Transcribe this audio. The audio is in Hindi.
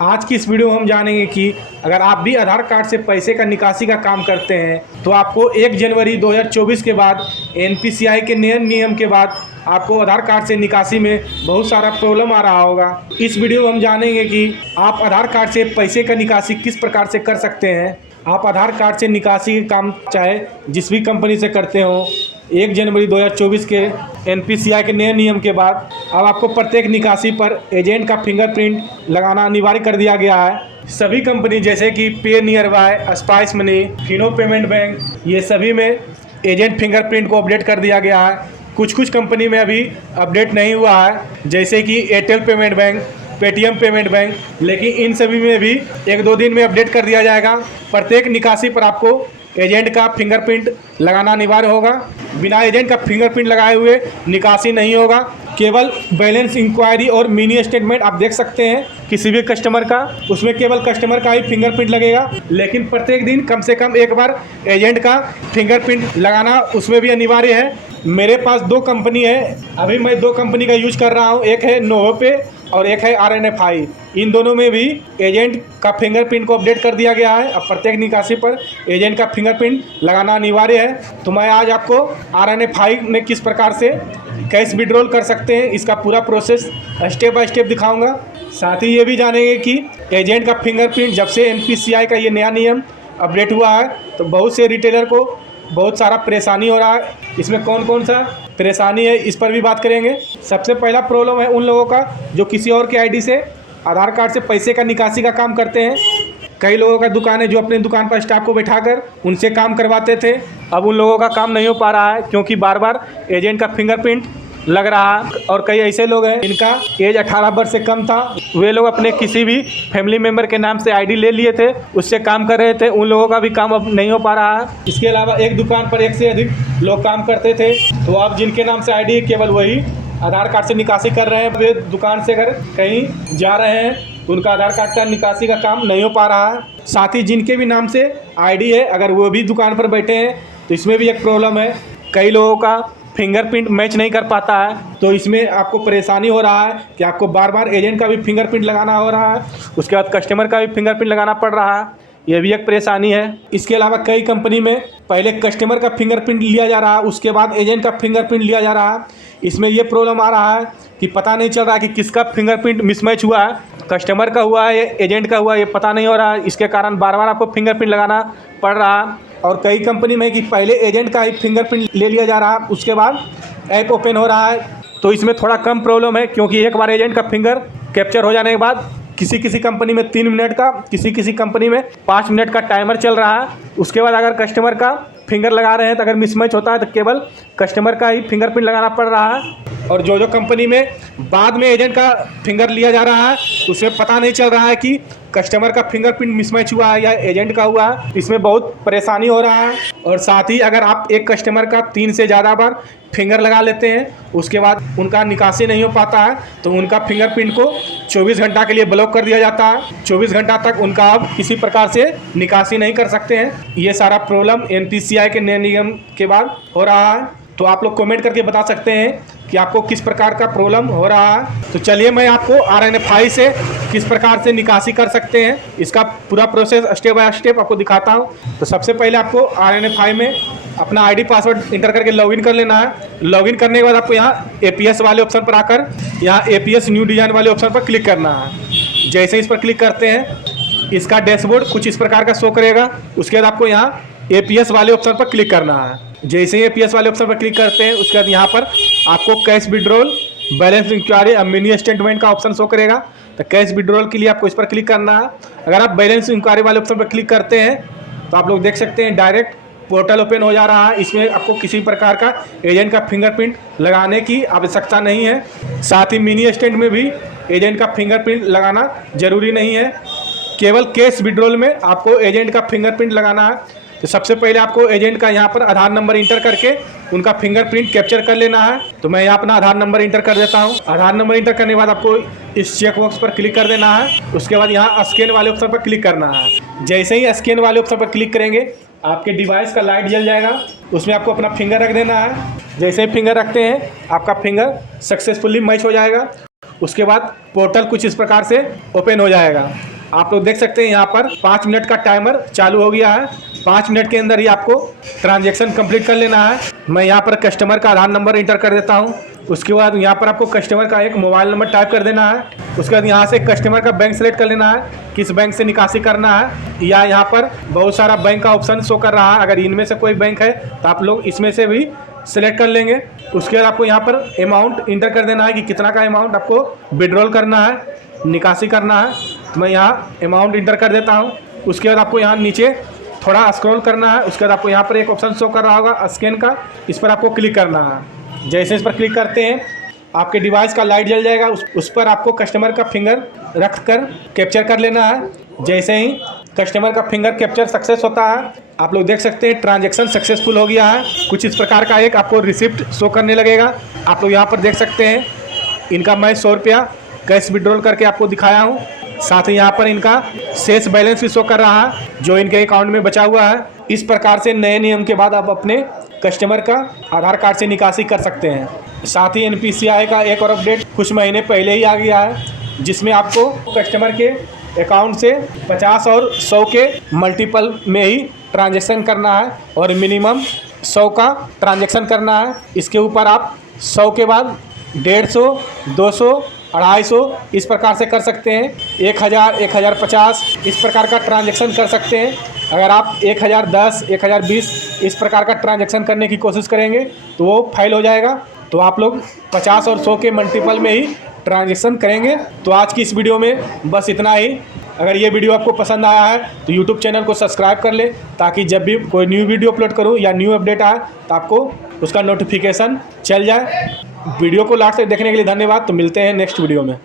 आज की इस वीडियो में हम जानेंगे कि अगर आप भी आधार कार्ड से पैसे का निकासी का काम करते हैं तो आपको 1 जनवरी 2024 के बाद एनपीसीआई के नए नियम के बाद आपको आधार कार्ड से निकासी में बहुत सारा प्रॉब्लम आ रहा होगा। इस वीडियो में हम जानेंगे कि आप आधार कार्ड से पैसे का निकासी किस प्रकार से कर सकते हैं। आप आधार कार्ड से निकासी का काम चाहे जिस भी कंपनी से करते हो, 1 जनवरी 2024 के एनपीसीआई के नए नियम के बाद अब आपको प्रत्येक निकासी पर एजेंट का फिंगरप्रिंट लगाना अनिवार्य कर दिया गया है। सभी कंपनी जैसे कि पे near by, spice money, Fino payment bank, ये सभी में एजेंट फिंगरप्रिंट को अपडेट कर दिया गया है। कुछ कंपनी में अभी अपडेट नहीं हुआ है, जैसे कि Airtel payment bank, Paytm payment bank, लेकिन इन सभी में भी 1-2 दिन में अपडेट कर दिया जाएगा। प्रत्येक निकासी पर आपको एजेंट का फिंगरप्रिंट लगाना अनिवार्य होगा। बिना एजेंट का फिंगरप्रिंट लगाए हुए निकासी नहीं होगा। केवल बैलेंस इंक्वायरी और मिनी स्टेटमेंट आप देख सकते हैं किसी भी कस्टमर का, उसमें केवल कस्टमर का ही फिंगरप्रिंट लगेगा, लेकिन प्रत्येक दिन कम से कम एक बार एजेंट का फिंगरप्रिंट लगाना उसमें भी अनिवार्य है। मेरे पास 2 कंपनी है, अभी मैं 2 कंपनी का यूज कर रहा हूँ, एक है नोवोपे और एक है RNFI। इन दोनों में भी एजेंट का फिंगरप्रिंट को अपडेट कर दिया गया है। अब प्रत्येक निकासी पर एजेंट का फिंगरप्रिंट लगाना अनिवार्य है। तो मैं आज आपको RNFI में किस प्रकार से कैश विड्रॉल कर सकते हैं इसका पूरा प्रोसेस स्टेप बाय स्टेप दिखाऊंगा। साथ ही ये भी जानेंगे कि एजेंट का फिंगरप्रिंट जब से एनपीसीआई का ये नया नियम अपडेट हुआ है तो बहुत से रिटेलर को बहुत सारा परेशानी हो रहा है। इसमें कौन कौन सा परेशानी है इस पर भी बात करेंगे। सबसे पहला प्रॉब्लम है उन लोगों का जो किसी और के आईडी से आधार कार्ड से पैसे का निकासी का काम करते हैं। कई लोगों का दुकान है जो अपने दुकान पर स्टाफ को बैठाकर उनसे काम करवाते थे। अब उन लोगों का काम नहीं हो पा रहा है क्योंकि बार बार एजेंट का फिंगरप्रिंट लग रहा है। और कई ऐसे लोग हैं जिनका एज 18 वर्ष से कम था, वे लोग अपने किसी भी फैमिली मेम्बर के नाम से आईडी ले लिए थे, उससे काम कर रहे थे। उन लोगों का भी काम अब नहीं हो पा रहा है। इसके अलावा एक दुकान पर एक से अधिक लोग काम करते थे, तो अब जिनके नाम से आईडी है केवल वही आधार कार्ड से निकासी कर रहे हैं। वे दुकान से अगर कहीं जा रहे हैं तो उनका आधार कार्ड का निकासी का काम नहीं हो पा रहा है। साथ ही जिनके भी नाम से आईडी है अगर वो भी दुकान पर बैठे हैं तो इसमें भी एक प्रॉब्लम है। कई लोगों का फिंगरप्रिंट मैच नहीं कर पाता है, तो इसमें आपको परेशानी हो रहा है कि आपको बार बार एजेंट का भी फिंगरप्रिंट लगाना हो रहा है, उसके बाद कस्टमर का भी फिंगरप्रिंट लगाना पड़ रहा है। यह भी एक परेशानी है। इसके अलावा कई कंपनी में पहले कस्टमर का फिंगरप्रिंट लिया जा रहा है, उसके बाद एजेंट का फिंगरप्रिंट लिया जा रहा है। इसमें यह प्रॉब्लम आ रहा है कि पता नहीं चल रहा है कि किसका फिंगरप्रिंट मिसमैच हुआ है, कस्टमर का हुआ है या एजेंट का हुआ है, ये पता नहीं हो रहा है। इसके कारण बार बार आपको फिंगरप्रिंट लगाना पड़ रहा है। और कई कंपनी में कि पहले एजेंट का ही फिंगरप्रिंट ले लिया जा रहा है, उसके बाद ऐप ओपन हो रहा है। तो इसमें थोड़ा कम प्रॉब्लम है क्योंकि एक बार एजेंट का फिंगर कैप्चर हो जाने के बाद किसी कंपनी में 3 मिनट का, किसी कंपनी में 5 मिनट का टाइमर चल रहा है। उसके बाद अगर कस्टमर का फिंगर लगा रहे हैं तो अगर मिसमैच होता है तो केवल कस्टमर का ही फिंगरप्रिंट लगाना पड़ रहा है। और जो कंपनी में बाद में एजेंट का फिंगर लिया जा रहा है उसमें पता नहीं चल रहा है कि कस्टमर का फिंगरप्रिंट मिसमैच हुआ है या एजेंट का हुआ है। इसमें बहुत परेशानी हो रहा है। और साथ ही अगर आप एक कस्टमर का 3 से ज़्यादा बार फिंगर लगा लेते हैं उसके बाद उनका निकासी नहीं हो पाता है तो उनका फिंगरप्रिंट को 24 घंटा के लिए ब्लॉक कर दिया जाता है। 24 घंटा तक उनका आप किसी प्रकार से निकासी नहीं कर सकते हैं। ये सारा प्रॉब्लम एनपीसीआई के नए नियम के बाद हो रहा है। तो आप लोग कमेंट करके बता सकते हैं कि आपको किस प्रकार का प्रॉब्लम हो रहा है। तो चलिए मैं आपको RNFI से किस प्रकार से निकासी कर सकते हैं इसका पूरा प्रोसेस स्टेप बाय स्टेप आपको दिखाता हूं। तो सबसे पहले आपको RNFI में अपना आईडी पासवर्ड इंटर करके लॉगिन कर लेना है। लॉगिन करने के बाद आपको यहाँ APS वाले ऑप्शन पर आकर यहाँ APS न्यू डिज़ाइन वाले ऑप्शन पर क्लिक करना है। जैसे इस पर क्लिक करते हैं इसका डैशबोर्ड कुछ इस प्रकार का शो करेगा। उसके बाद आपको यहाँ APS वाले ऑप्शन पर क्लिक करना है। जैसे ही APS वाले ऑप्शन पर क्लिक करते हैं उसके बाद यहाँ पर आपको cash withdrawal, balance inquiry, mini statement का ऑप्शन शो करेगा। तो कैश विड्रॉल के लिए आपको इस पर क्लिक करना है। अगर आप बैलेंस इंक्वायरी वाले ऑप्शन पर क्लिक करते हैं तो आप लोग देख सकते हैं डायरेक्ट पोर्टल ओपन हो जा रहा है। इसमें आपको किसी प्रकार का एजेंट का फिंगरप्रिंट लगाने की आवश्यकता नहीं है। साथ ही मिनी स्टेट में भी एजेंट का फिंगरप्रिंट लगाना जरूरी नहीं है, केवल कैश विड्रॉल में आपको एजेंट का फिंगरप्रिंट लगाना है। तो सबसे पहले आपको एजेंट का यहाँ पर आधार नंबर इंटर करके उनका फिंगरप्रिंट कैप्चर कर लेना है। तो मैं यहाँ अपना आधार नंबर इंटर कर देता हूँ। आधार नंबर इंटर करने के बाद आपको इस चेक बॉक्स पर क्लिक कर देना है। उसके बाद यहाँ स्कैन वाले ऑप्शन पर क्लिक करना है। जैसे ही स्कैन वाले ऑप्शन पर क्लिक करेंगे आपके डिवाइस का लाइट जल जाएगा, उसमें आपको अपना फिंगर रख देना है। जैसे ही फिंगर रखते हैं आपका फिंगर सक्सेसफुली मैच हो जाएगा। उसके बाद पोर्टल कुछ इस प्रकार से ओपन हो जाएगा। आप लोग देख सकते हैं यहाँ पर 5 मिनट का टाइमर चालू हो गया है। 5 मिनट के अंदर ही आपको ट्रांजैक्शन कंप्लीट कर लेना है। मैं यहाँ पर कस्टमर का आधार नंबर इंटर कर देता हूँ। उसके बाद यहाँ पर आपको कस्टमर का एक मोबाइल नंबर टाइप कर देना है। उसके बाद यहाँ से कस्टमर का बैंक सेलेक्ट कर लेना है, किस बैंक से निकासी करना है, या यहाँ पर बहुत सारा बैंक का ऑप्शन शो कर रहा है। अगर इनमें से कोई बैंक है तो आप लोग इसमें से भी सेलेक्ट कर लेंगे। उसके बाद आपको यहाँ पर अमाउंट इंटर कर देना है कि कितना का अमाउंट आपको विड्रॉल करना है, निकासी करना है। तो मैं यहाँ अमाउंट इंटर कर देता हूँ। उसके बाद आपको यहाँ नीचे थोड़ा स्क्रॉल करना है। उसके बाद आपको यहाँ पर एक ऑप्शन शो कर रहा होगा स्कैन का, इस पर आपको क्लिक करना है। जैसे इस पर क्लिक करते हैं आपके डिवाइस का लाइट जल जाएगा। उस पर आपको कस्टमर का फिंगर रख कर कैप्चर कर लेना है। जैसे ही कस्टमर का फिंगर कैप्चर सक्सेस होता है, आप लोग देख सकते हैं ट्रांजैक्शन सक्सेसफुल हो गया है। कुछ इस प्रकार का एक आपको रिसिप्ट शो करने लगेगा। आप लोग यहाँ पर देख सकते हैं इनका मैं 100 रुपया कैश विड्रॉल करके आपको दिखाया हूँ। साथ ही यहाँ पर इनका शेष बैलेंस भी शो कर रहा है जो इनके अकाउंट में बचा हुआ है। इस प्रकार से नए नियम के बाद आप अपने कस्टमर का आधार कार्ड से निकासी कर सकते हैं। साथ ही NPCI का एक और अपडेट कुछ महीने पहले ही आ गया है, जिसमें आपको कस्टमर के अकाउंट से 50 और 100 के मल्टीपल में ही ट्रांजैक्शन करना है और मिनिमम 100 का ट्रांजैक्शन करना है। इसके ऊपर आप 100 के बाद 150, 200, 250 इस प्रकार से कर सकते हैं। 1000, 1050 इस प्रकार का ट्रांजैक्शन कर सकते हैं। अगर आप 1010, 1020 इस प्रकार का ट्रांजैक्शन करने की कोशिश करेंगे तो वो फेल हो जाएगा। तो आप लोग 50 और 100 के मल्टीपल में ही ट्रांजैक्शन करेंगे। तो आज की इस वीडियो में बस इतना ही। अगर ये वीडियो आपको पसंद आया है तो यूट्यूब चैनल को सब्सक्राइब कर ले, ताकि जब भी कोई न्यू वीडियो अपलोड करूँ या न्यू अपडेट आए तो आपको उसका नोटिफिकेशन चल जाए। वीडियो को लास्ट तक देखने के लिए धन्यवाद। तो मिलते हैं नेक्स्ट वीडियो में।